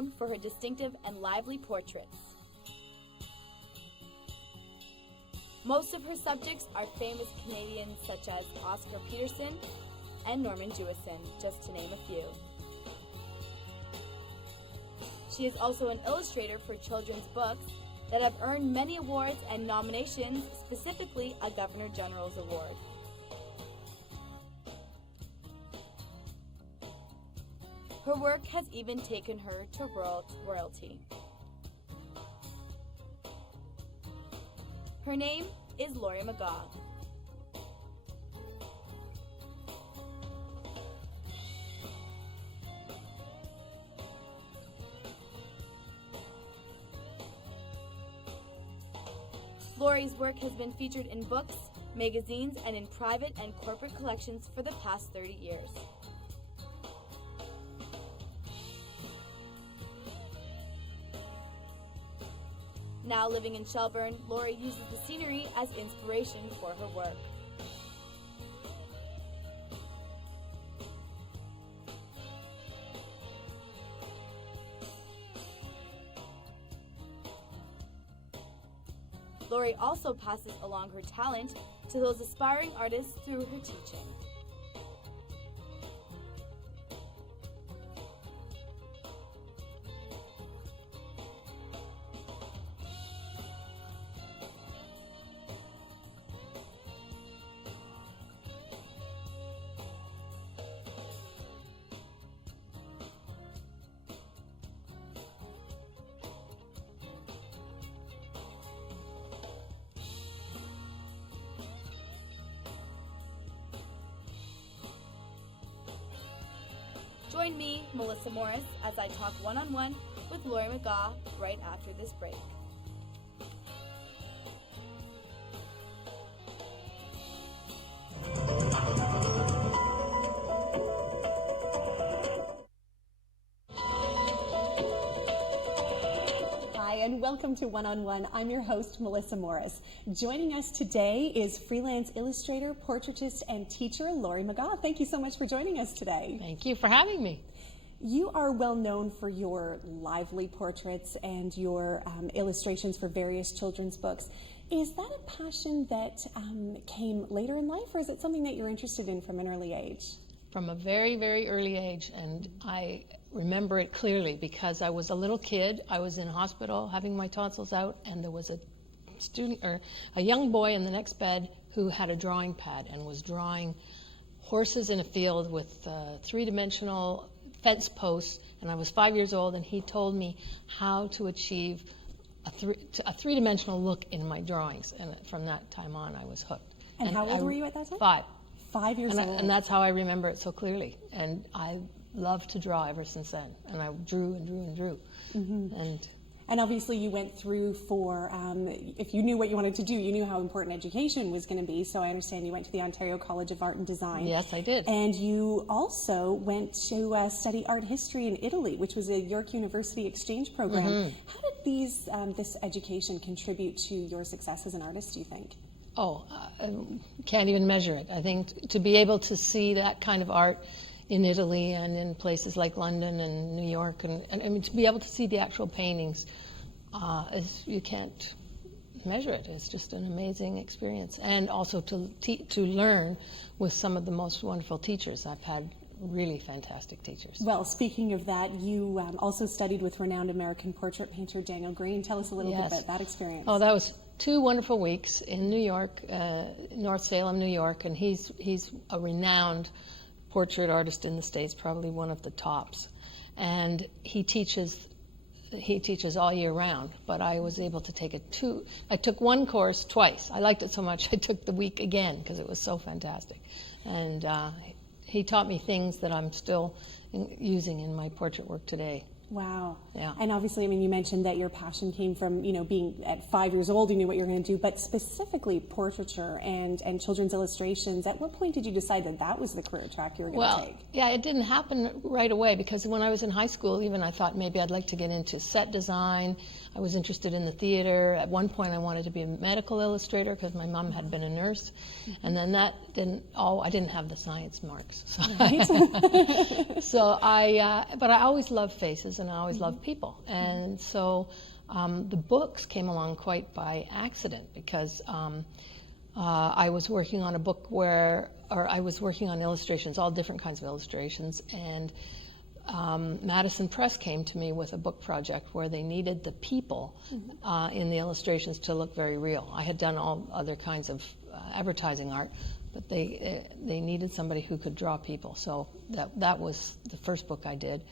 known for her distinctive and lively portraits. Most of her subjects are famous Canadians such as Oscar Peterson and Norman Jewison, just to name a few. She is also an illustrator for children's books that have earned many awards and nominations, specifically a Governor General's Award. Her work has even taken her to royalty. Her name is Laurie McGaw. Laurie's work has been featured in books, magazines, and in private and corporate collections for the past 30 years. Now living in Shelburne, Laurie uses the scenery as inspiration for her work. Laurie also passes along her talent to those aspiring artists through her teaching. Join me, Melissa Morris, as I talk one-on-one with Laurie McGaw right after this break. And welcome to One-on-One. I'm your host, Melissa Morris. Joining us today is freelance illustrator, portraitist, and teacher Laurie McGaw. Thank you so much for joining us today. Thank you for having me. You are well known for your lively portraits and your illustrations for various children's books. Is that a passion that came later in life, or is it something that you're interested in from an early age? From a very, very early age, and I remember it clearly because I was a little kid. I was in hospital having my tonsils out, and there was a student or a young boy in the next bed who had a drawing pad and was drawing horses in a field with three-dimensional fence posts, and I was 5 years old, and he told me how to achieve a three-dimensional look in my drawings, and from that time on I was hooked. And how old were you at that time? 5. 5 years old. And that's how I remember it so clearly. And I loved to draw ever since then. And I drew and drew and drew. Mm-hmm. And obviously you went through for, if you knew what you wanted to do, you knew how important education was going to be. So I understand you went to the Ontario College of Art and Design. Yes, I did. And you also went to study art history in Italy, which was a York University exchange program. Mm-hmm. How did this education contribute to your success as an artist, do you think? Can't even measure it. I think to be able to see that kind of art in Italy and in places like London and New York, and I mean, to be able to see the actual paintings, you can't measure it. It's just an amazing experience. And also to learn with some of the most wonderful teachers. I've had really fantastic teachers. Well, speaking of that, you also studied with renowned American portrait painter Daniel Green. Tell us a little bit about that experience. Oh, that was 2 wonderful weeks in New York, North Salem, New York, and he's a renowned portrait artist in the States, probably one of the tops. And he teaches all year round, but I was able to I took one course twice. I liked it so much I took the week again because it was so fantastic. And he taught me things that I'm still using in my portrait work today. Wow. Yeah. And obviously, I mean, you mentioned that your passion came from, being at 5 years old, you knew what you were going to do, but specifically portraiture and children's illustrations. At what point did you decide that was the career track you were going to take? Yeah, it didn't happen right away because when I was in high school, even I thought maybe I'd like to get into set design. I was interested in the theater. At one point, I wanted to be a medical illustrator because my mom had been a nurse. Mm-hmm. And then that I didn't have the science marks. So, right. but I always loved faces. and I always loved people. And so the books came along quite by accident, because I was working on a book I was working on illustrations, all different kinds of illustrations, and Madison Press came to me with a book project where they needed the people in the illustrations to look very real. I had done all other kinds of advertising art, but they needed somebody who could draw people. So that was the first book I did,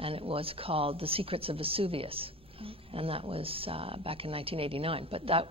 and it was called The Secrets of Vesuvius. Okay. And that was back in 1989. But that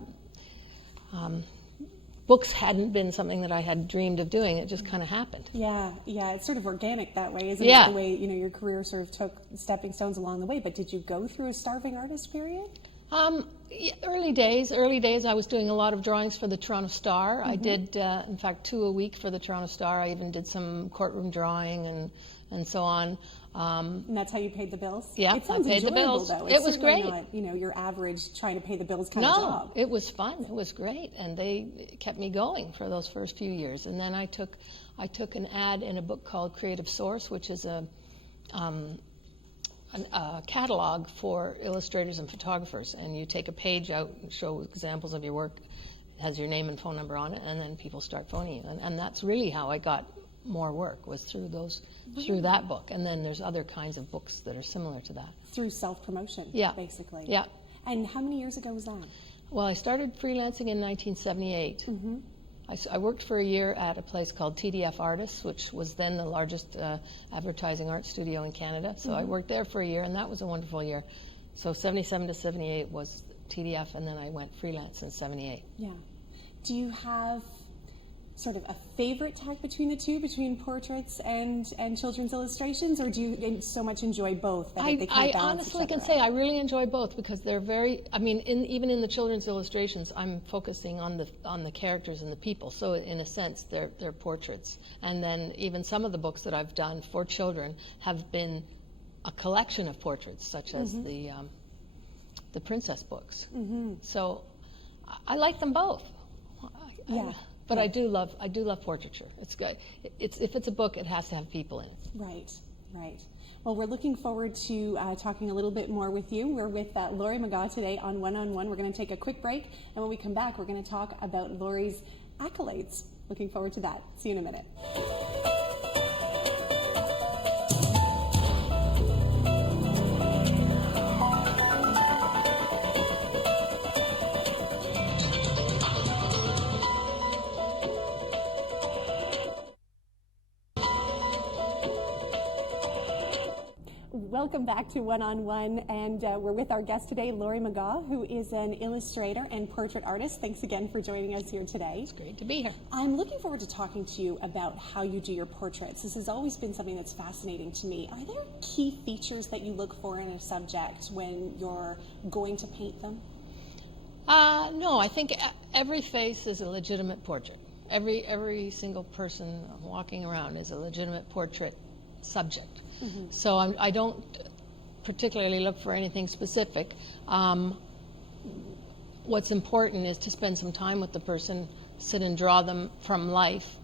books hadn't been something that I had dreamed of doing. It just kind of happened. Yeah, it's sort of organic that way, isn't it? The way, your career sort of took stepping stones along the way. But did you go through a starving artist period? Early days, I was doing a lot of drawings for the Toronto Star. I did, in fact, 2 a week for the Toronto Star. I even did some courtroom drawing and so on. And that's how you paid the bills? Yeah, it sounds I paid the bills. Though. It was great. Not, your average trying to pay the bills kind of job. No, it was fun. It was great, and they kept me going for those first few years. And then I took an ad in a book called Creative Source, which is a catalog for illustrators and photographers, and you take a page out and show examples of your work. It has your name and phone number on it, and then people start phoning you. And that's really how I got more work, was through that book. And then there's other kinds of books that are similar to that. Through self-promotion, basically. Yeah. And how many years ago was that? Well, I started freelancing in 1978. I worked for a year at a place called TDF Artists, which was then the largest advertising art studio in Canada. So I worked there for a year, and that was a wonderful year. So 77 to 78 was TDF, and then I went freelance in 78. Yeah. Do you have sort of a favorite tag between the two, between portraits and children's illustrations, or do you so much enjoy both that they kind of balance each other out? I honestly can say I really enjoy both, because they're very, even in the children's illustrations, I'm focusing on the characters and the people, so in a sense they're portraits. And then even some of the books that I've done for children have been a collection of portraits, such as the princess books. So I like them both. But I do love portraiture. It's good. If it's a book, it has to have people in it. Right. Well, we're looking forward to talking a little bit more with you. We're with Laurie McGaw today on One-on-One. We're going to take a quick break, and when we come back, we're going to talk about Laurie's accolades. Looking forward to that. See you in a minute. Welcome back to One-on-One, and we're with our guest today, Laurie McGaw, who is an illustrator and portrait artist. Thanks again for joining us here today. It's great to be here. I'm looking forward to talking to you about how you do your portraits. This has always been something that's fascinating to me. Are there key features that you look for in a subject when you're going to paint them? No, I think every face is a legitimate portrait. Every single person walking around is a legitimate portrait subject. So I don't particularly look for anything specific. What's important is to spend some time with the person, sit and draw them from life,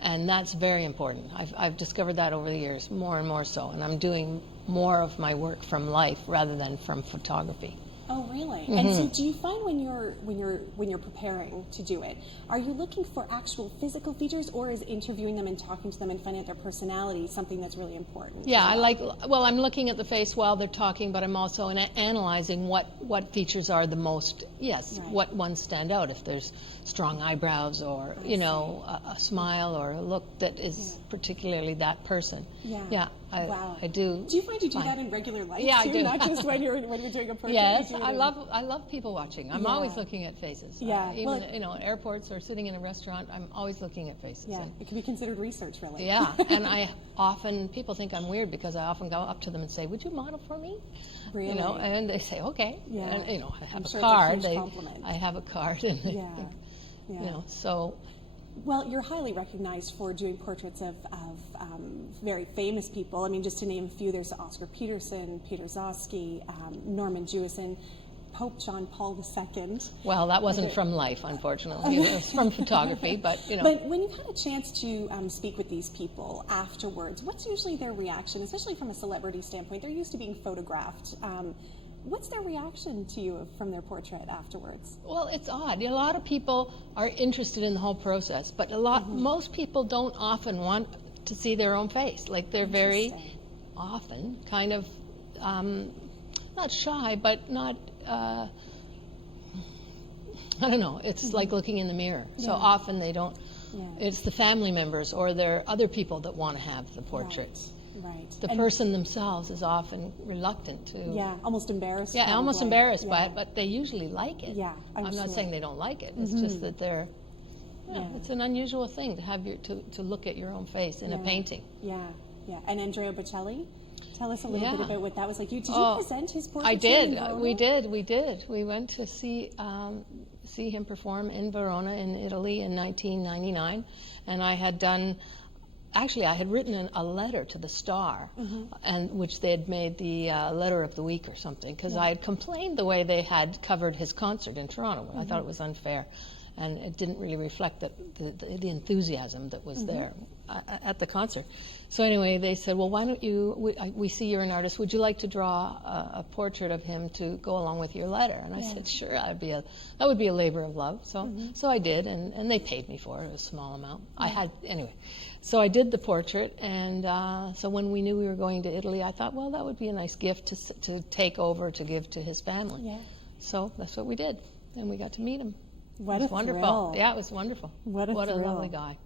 and that's very important. I've discovered that over the years, more and more so, and I'm doing more of my work from life rather than from photography. Oh, really? And so, do you find when you're preparing to do it, are you looking for actual physical features, or is interviewing them and talking to them and finding out their personality something that's really important? Yeah, I'm looking at the face while they're talking, but I'm also analyzing what features are the most, what ones stand out. If there's strong eyebrows, or a smile, or a look that is particularly that person. I do. Do you find you do that in regular life too? I do. Not just when you're doing a portrait? Yes, I love people watching. I'm always looking at faces. Yeah. Even at airports or sitting in a restaurant, I'm always looking at faces. Yeah, it can be considered research, really. Yeah, and people think I'm weird because I often go up to them and say, "Would you model for me?" Really? And they say, "Okay." Yeah. And I have a card. I have a card, and so. Well, you're highly recognized for doing portraits of very famous people. I mean, just to name a few, there's Oscar Peterson, Peter Zosky, Norman Jewison. Pope John Paul II. Well, that wasn't from life, unfortunately. It was from photography, but you know. But when you've had a chance to speak with these people afterwards, what's usually their reaction, especially from a celebrity standpoint? They're used to being photographed. What's their reaction to you from their portrait afterwards? Well, it's odd. A lot of people are interested in the whole process, but most people don't often want to see their own face. Like, they're very often kind of not shy, but not, I don't know, it's like looking in the mirror. So often they don't, it's the family members or their other people that want to have the portrait. Right. The person themselves is often reluctant to. Yeah, almost embarrassed. Yeah, almost embarrassed by it, but they usually like it. Yeah, I'm not saying they don't like it. It's just that they're. It's an unusual thing to have to look at your own face in a painting. Yeah, yeah. And Andrea Bocelli, tell us a little bit about what that was like. Did you present his portrait? I did. We did. We went to see him perform in Verona, in Italy, in 1999, and I had done. Actually, I had written a letter to the Star, and which they had made the letter of the week or something, because I had complained the way they had covered his concert in Toronto. I thought it was unfair, and it didn't really reflect the enthusiasm that was there at the concert. So anyway, they said, well, why don't you, we see you're an artist, would you like to draw a portrait of him to go along with your letter? And I said, sure, that would be a labor of love. So I did, and they paid me for it, a small amount. Anyway. So I did the portrait, and so when we knew we were going to Italy, I thought, well, that would be a nice gift to take over to give to his family. Yeah. So that's what we did, and we got to meet him. What a wonderful thrill. Yeah, it was wonderful. What a lovely guy.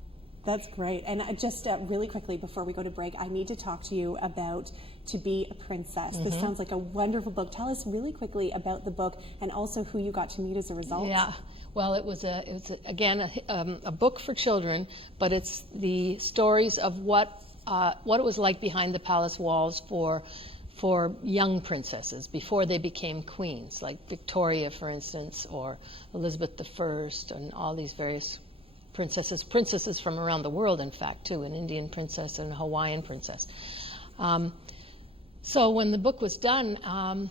That's great. And just really quickly before we go to break, I need to talk to you about To Be a Princess. This sounds like a wonderful book. Tell us really quickly about the book and also who you got to meet as a result. Yeah. Well, it was again a book for children, but it's the stories of what it was like behind the palace walls for young princesses before they became queens, like Victoria, for instance, or Elizabeth I, and all these various princesses from around the world, in fact, too, an Indian princess and a Hawaiian princess. So when the book was done,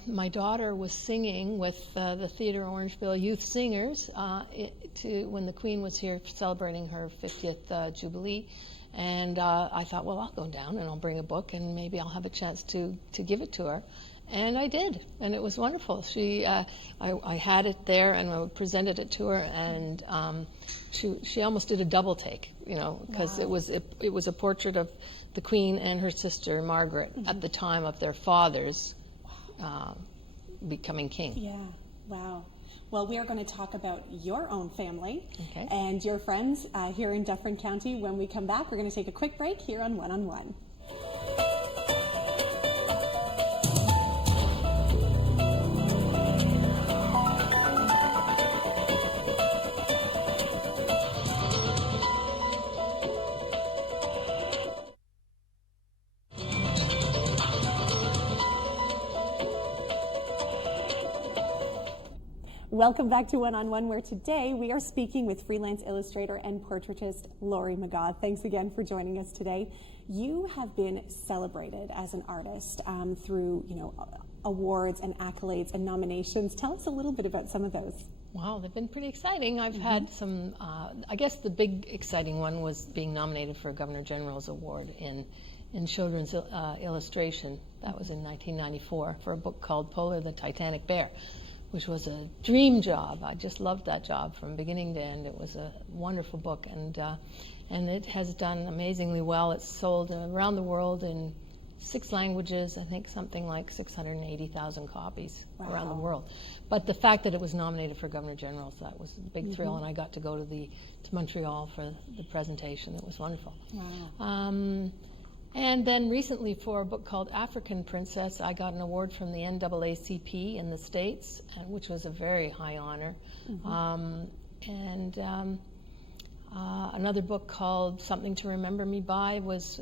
my daughter was singing with the Theatre Orangeville Youth Singers when the Queen was here celebrating her 50th Jubilee. And I thought, well, I'll go down and I'll bring a book and maybe I'll have a chance to give it to her. And I did, and it was wonderful. I had it there and I presented it to her, and she almost did a double take, because it was a portrait of the Queen and her sister Margaret at the time of their fathers becoming king. Yeah, wow. Well, we are going to talk about your own family and your friends here in Dufferin County. When we come back, we're going to take a quick break here on One on One. Welcome back to One on One, where today we are speaking with freelance illustrator and portraitist Laurie McGaw. Thanks again for joining us today. You have been celebrated as an artist through, awards and accolades and nominations. Tell us a little bit about some of those. Wow, they've been pretty exciting. I've had some, I guess the big exciting one was being nominated for a Governor General's Award in children's illustration. That was in 1994 for a book called Polar the Titanic Bear, which was a dream job. I just loved that job from beginning to end. It was a wonderful book, and it has done amazingly well. It's sold around the world in 6 languages, I think something like 680,000 copies around the world. But the fact that it was nominated for Governor General's, that was a big thrill, and I got to go to Montreal for the presentation. It was wonderful. Wow. And then recently, for a book called African Princess, I got an award from the NAACP in the States, which was a very high honor. Another book called Something to Remember Me By was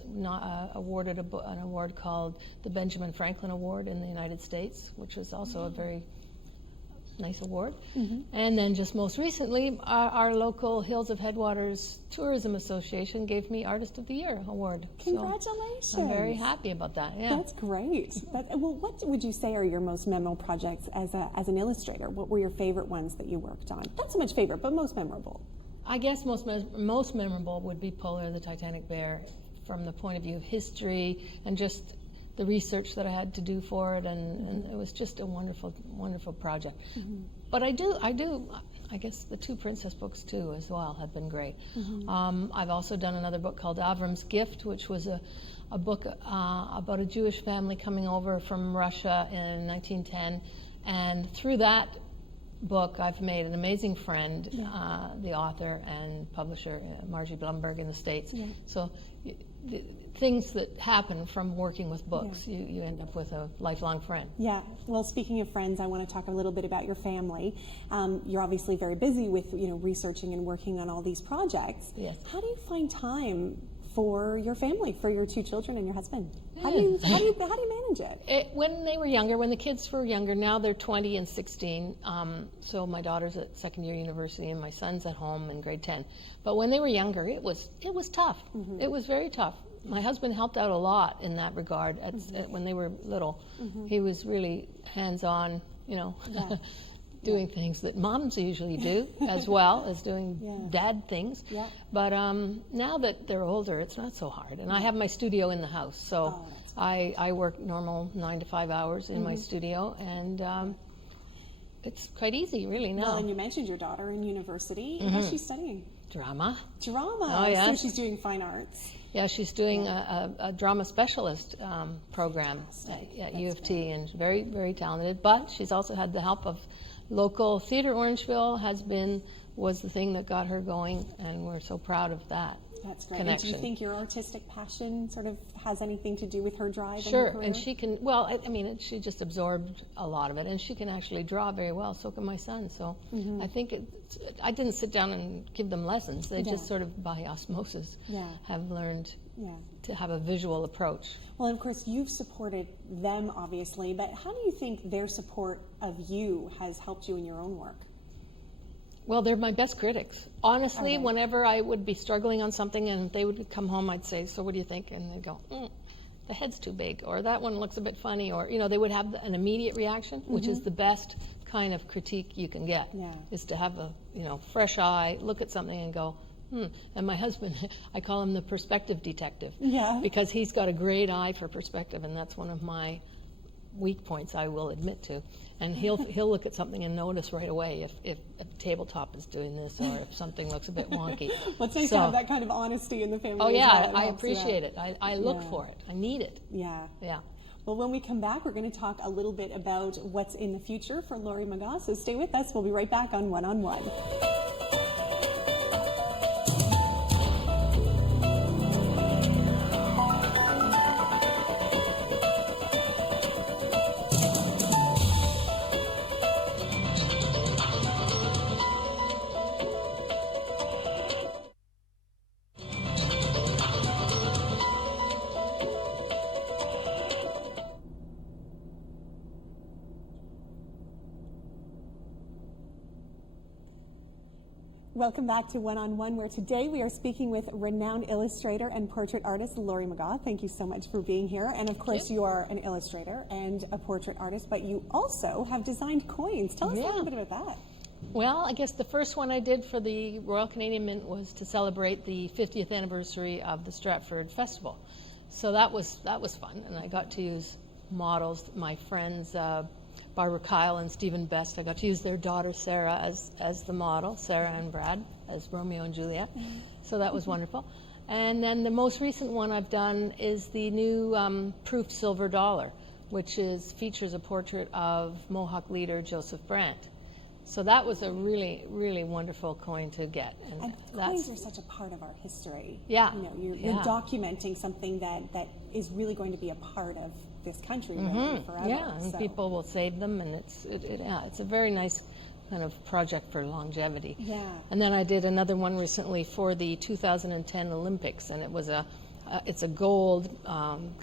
awarded an award called the Benjamin Franklin Award in the United States, which was also a very nice award. And then just most recently, our local Hills of Headwaters Tourism Association gave me Artist of the Year award. Congratulations. So I'm very happy about that. Yeah. That's great. Well, what would you say are your most memorable projects as an illustrator? What were your favorite ones that you worked on? Not so much favorite, but most memorable. I guess most memorable would be Polar, the Titanic Bear, from the point of view of history and just the research that I had to do for it, and it was just a wonderful, wonderful project. But I guess the two princess books too as well have been great. I've also done another book called Avram's Gift, which was a book about a Jewish family coming over from Russia in 1910, and through that book I've made an amazing friend, the author and publisher Margie Blumberg in the States. So the things that happen from working with books, you end up with a lifelong friend. Yeah. Well, speaking of friends, I want to talk a little bit about your family. You're obviously very busy with researching and working on all these projects. Yes. How do you find time for your family, for your two children and your husband? How do you manage it? When they were younger, when the kids were younger, now they're 20 and 16. So my daughter's at second year university and my son's at home in grade 10. But when they were younger, it was tough. It was very tough. My husband helped out a lot in that regard when they were little. He was really hands-on, doing things that moms usually do, as well as doing dad things. But now that they're older, it's not so hard. And I have my studio in the house, so I work normal 9 to 5 hours in my studio, and it's quite easy, really, now. Well, and you mentioned your daughter in university. What's she studying? Drama. Drama. Oh, yes. So she's doing fine arts. Yeah, she's doing a drama specialist program at U of T, and very, very talented. But she's also had the help of local theater. Orangeville was the thing that got her going, and we're so proud of that. That's great. Connection. And do you think your artistic passion sort of has anything to do with her drive? Sure, in her career? and she can, she just absorbed a lot of it, and she can actually draw very well, so can my son. So I think I didn't sit down and give them lessons. They just sort of, by osmosis, have learned to have a visual approach. Well, of course, you've supported them, obviously, but how do you think their support of you has helped you in your own work? Well, they're my best critics. Honestly, whenever I would be struggling on something and they would come home, I'd say, so what do you think? And they'd go, the head's too big, or that one looks a bit funny, or, they would have an immediate reaction, which is the best kind of critique you can get, is to have a, fresh eye, look at something and go, And my husband, I call him the perspective detective, because he's got a great eye for perspective, and that's one of my weak points, I will admit to. And he'll look at something and notice right away if a tabletop is doing this, or if something looks a bit wonky. Well, it's nice to have that kind of honesty in the family. Oh yeah, as well. I appreciate it. I look for it. I need it. Yeah. Yeah. Well, when we come back, we're going to talk a little bit about what's in the future for Laurie McGaw. So stay with us. We'll be right back on One on One. Welcome back to One on One, where today we are speaking with renowned illustrator and portrait artist Laurie McGaw. Thank you so much for being here. And of course, you are an illustrator and a portrait artist, but you also have designed coins. Tell us a little bit about that. Well, I guess the first one I did for the Royal Canadian Mint was to celebrate the 50th anniversary of the Stratford Festival. So that was fun, and I got to use models, my friends, Barbara Kyle and Stephen Best. I got to use their daughter Sarah as the model, Sarah and Brad as Romeo and Juliet. So that was wonderful. And then the most recent one I've done is the new proofed silver dollar, which features a portrait of Mohawk leader Joseph Brant. So that was a really, really wonderful coin to get. And coins are such a part of our history. Yeah. You're documenting something that is really going to be a part of this country forever. Yeah, and people will save them, and it's a very nice kind of project for longevity. Yeah. And then I did another one recently for the 2010 Olympics, and it was it's a gold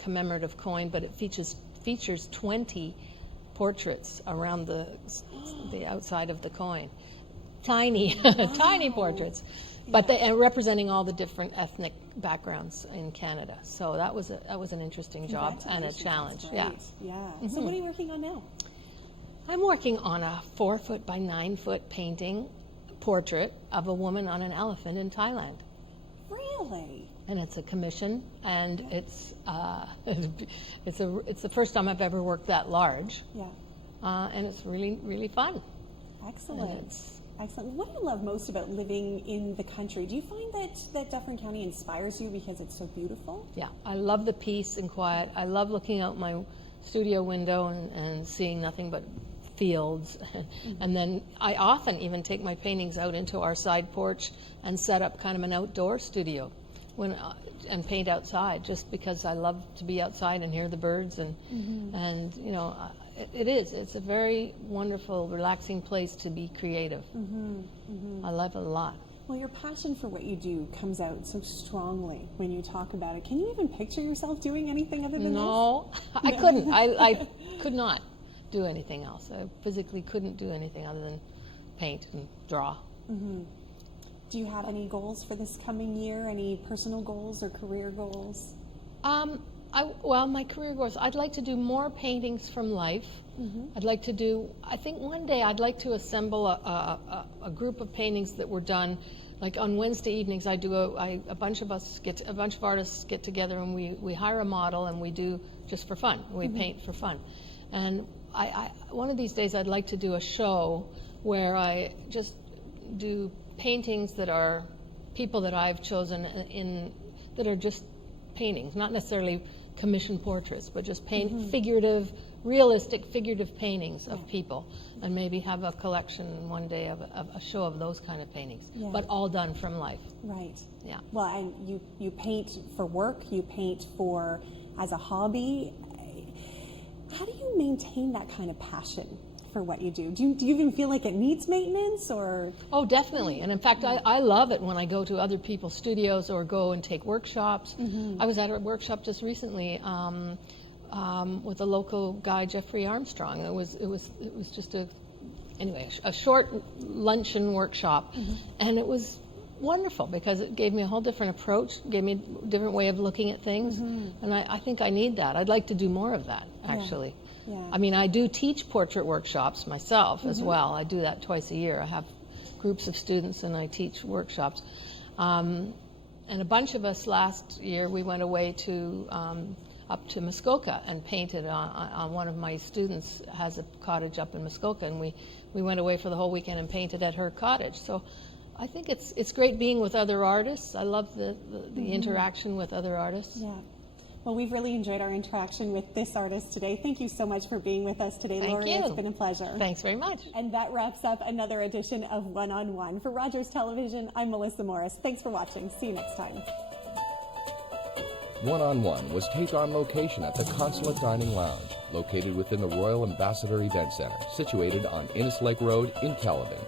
commemorative coin, but it features 20 portraits around the outside of the coin. Tiny, tiny portraits, but and representing all the different ethnic backgrounds in Canada. So that was an interesting job and a challenge. Yeah. Yeah. So what are you working on now? I'm working on a 4-foot by 9-foot painting portrait of a woman on an elephant in Thailand. Really? And it's a commission, and it's the first time I've ever worked that large. Yeah. And it's really, really fun. Excellent. Excellent. What do you love most about living in the country? Do you find that Dufferin County inspires you because it's so beautiful? Yeah, I love the peace and quiet. I love looking out my studio window and seeing nothing but fields. And then I often even take my paintings out into our side porch and set up kind of an outdoor studio and paint outside, just because I love to be outside and hear the birds and you know, it's a very wonderful, relaxing place to be creative. I love it a lot. Well, your passion for what you do comes out so strongly when you talk about it. Can you even picture yourself doing anything other than No, I couldn't. I could not do anything else. I physically couldn't do anything other than paint and draw. Do you have any goals for this coming year? Any personal goals or career goals? Well, my career goals, I'd like to do more paintings from life. I'd like to do, I think one day I'd like to assemble a group of paintings that were done, like on Wednesday evenings a bunch of artists get together and we hire a model and we do just for fun. We paint for fun. And one of these days I'd like to do a show where I just do paintings that are people that I've chosen that are just paintings, not necessarily commissioned portraits, but just realistic figurative paintings of people, and maybe have a collection one day of a show of those kind of paintings, but all done from life. Right. Yeah. Well, and you paint for work, you paint as a hobby. How do you maintain that kind of passion for what you do? Do you even feel like it needs maintenance, or? Oh, definitely. And in fact, I love it when I go to other people's studios or go and take workshops. I was at a workshop just recently with a local guy, Jeffrey Armstrong. It was just a short luncheon workshop, and it was wonderful because it gave me a whole different approach, gave me a different way of looking at things, and I think I need that. I'd like to do more of that, actually. Yeah. I mean, I do teach portrait workshops myself as well. I do that twice a year. I have groups of students and I teach workshops. And a bunch of us last year, we went away up to Muskoka and painted on one of my students has a cottage up in Muskoka, and we went away for the whole weekend and painted at her cottage. So I think it's great being with other artists. I love the interaction with other artists. Yeah. Well, we've really enjoyed our interaction with this artist today. Thank you so much for being with us today, Laurie. Thank you. It's been a pleasure. Thanks very much. And that wraps up another edition of One on One. For Rogers Television, I'm Melissa Morris. Thanks for watching. See you next time. One on One was taped on location at the Consulate Dining Lounge, located within the Royal Ambassador Event Center, situated on Innes Lake Road in Caledon.